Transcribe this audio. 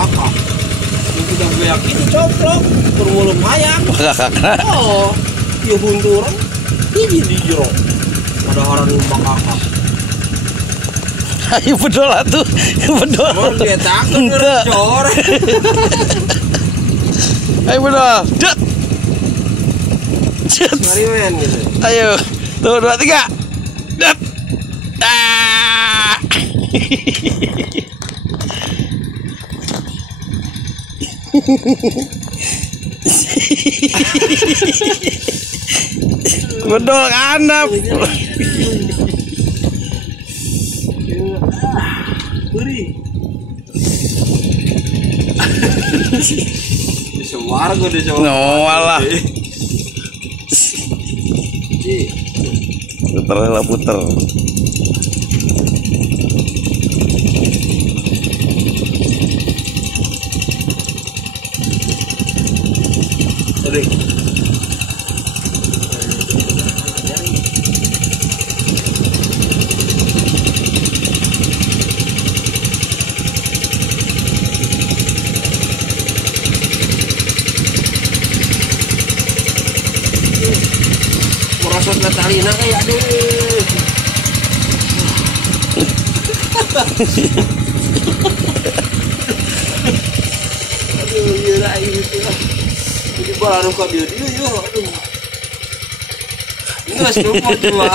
kakak. Yang sudah gue yakin coplok bermulung mayak. Oh, ya hunturan ini di jero. Ada orang rumah kakak. Ayo bedol atuh, bedol. Mau dia takut ngecor. Ayo bedol, jut. Jut. Mari men gitu. Ayo, tuh 2, 3. Jut. Ah. Bedol kanap. Beri. Bisa warga deh coba. No alah. Puter lah puter. Tadi. Merosot Natalina kayak aduh. Aduh, iya lah itu. Jadi baru kau dia, aduh. Ini masih lupa cuma.